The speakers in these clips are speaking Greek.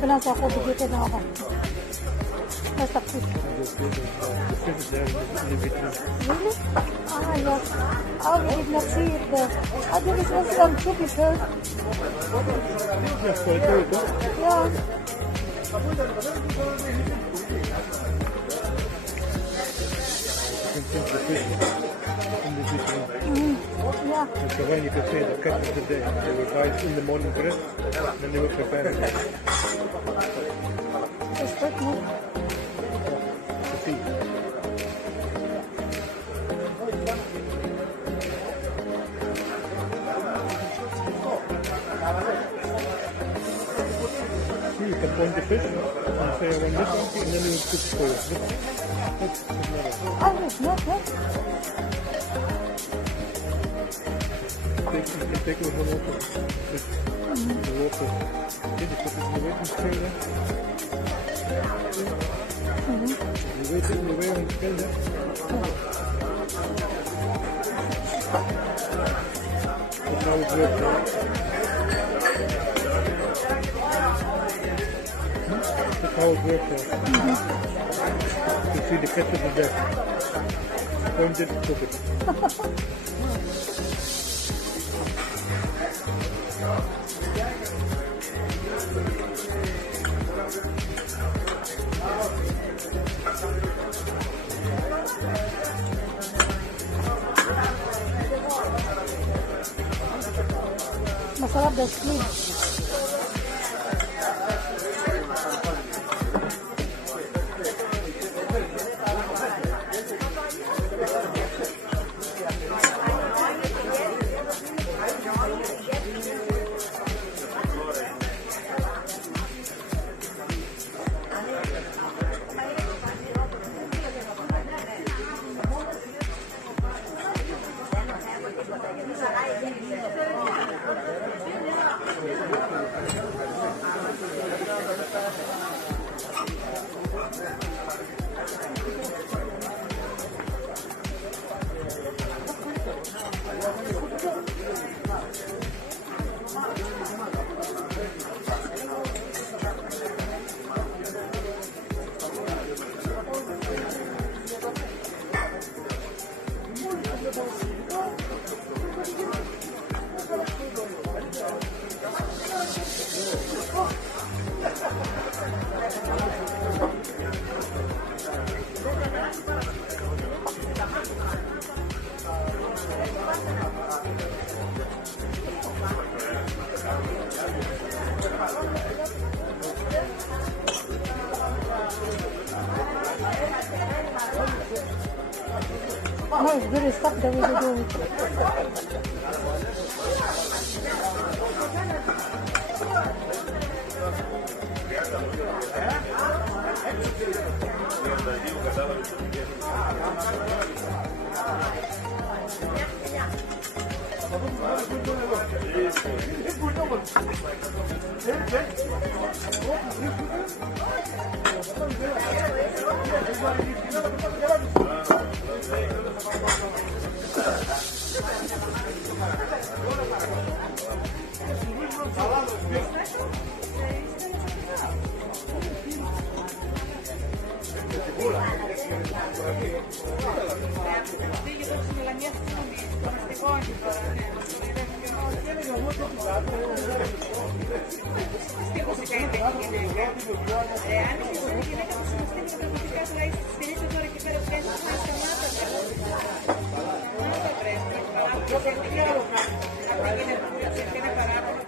Bilang ako begitu na ako. Basta fish. Really? Ah, yes. Oh, we did not see it there. Oh, there is also some soup, is there? Yeah. Yeah. And so when you could say the cut of the day, they would buy it in the morning for it, and then they would prepare it. It's quite good. To see. See, you can point the fish and say I want this one, and then you would cook for it. Oh, it's not good. Take it with one also. The water. Okay, you put it in the waiting tray there. You wait it in the waiting tray there. That's how it works. That's how it works. You see the ketchup is there. Point it, cook it. Masarap the squid. No, it's very stuck the way they do it. Salado. Τι μουσικά είναι η γυναίκα. Αν είσαι η γυναίκα που συμμετέχει με τα μουσικά του λαϊκού στη στηρίζει τώρα και πέρα βγαίνει να σταμάτα. Δεν θα πρέπει. Είναι παράπονο.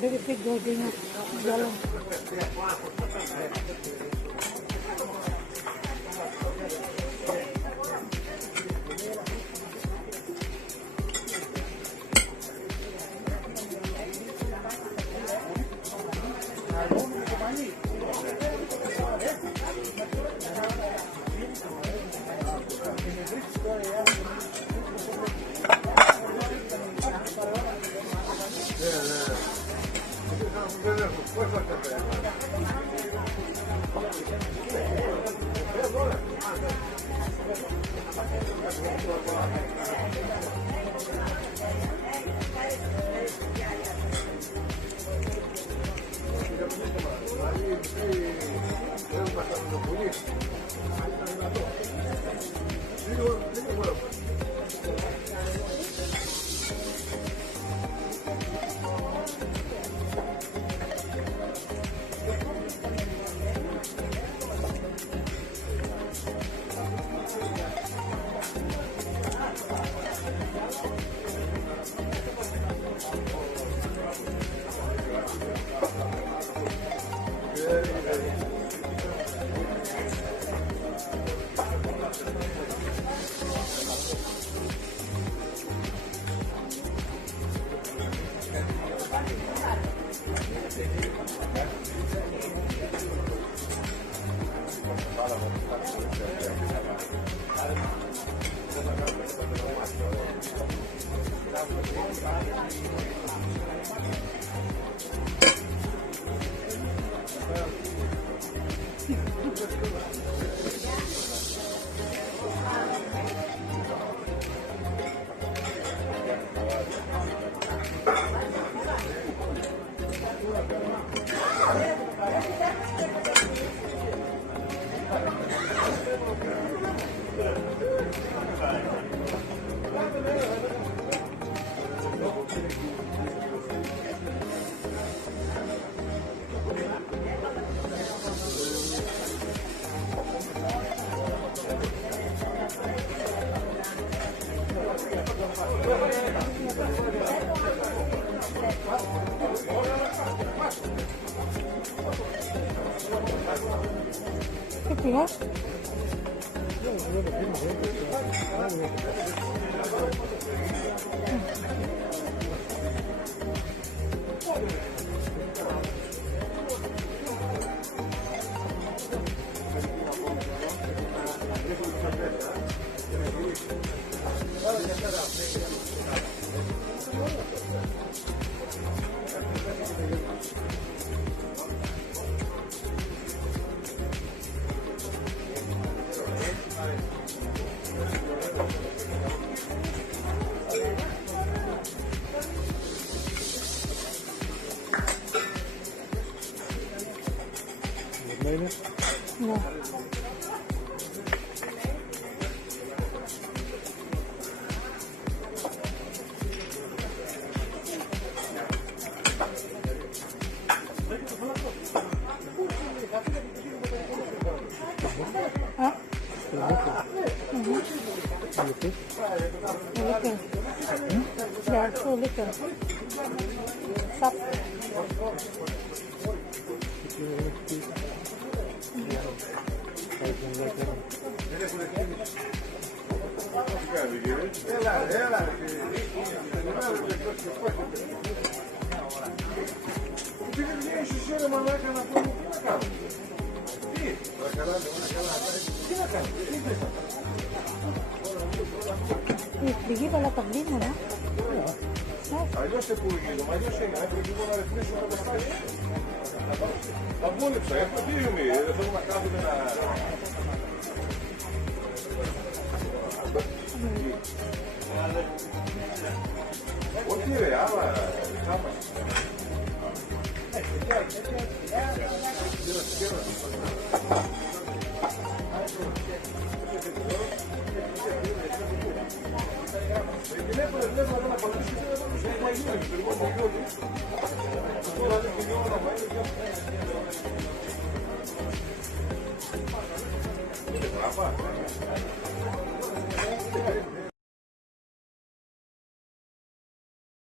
Very big gardenia, yellow. ¿Qué pegó? είναι. Ναι. Α, Lekker. lekker. Ja, zo lekker. Sap. Kijk, dan lekker. Η πληγή βαλαταβλίνου, ναι. Αλλιώς σε πουργείο, αλλιώς είναι, προκειμένου να ρυθμίσουμε το μεσάκι. Τα βούλεψα, έχω δύο μήνες, δεν θέλω να κάθομαι να... Όχι ρε, άμα, άμα. Apa?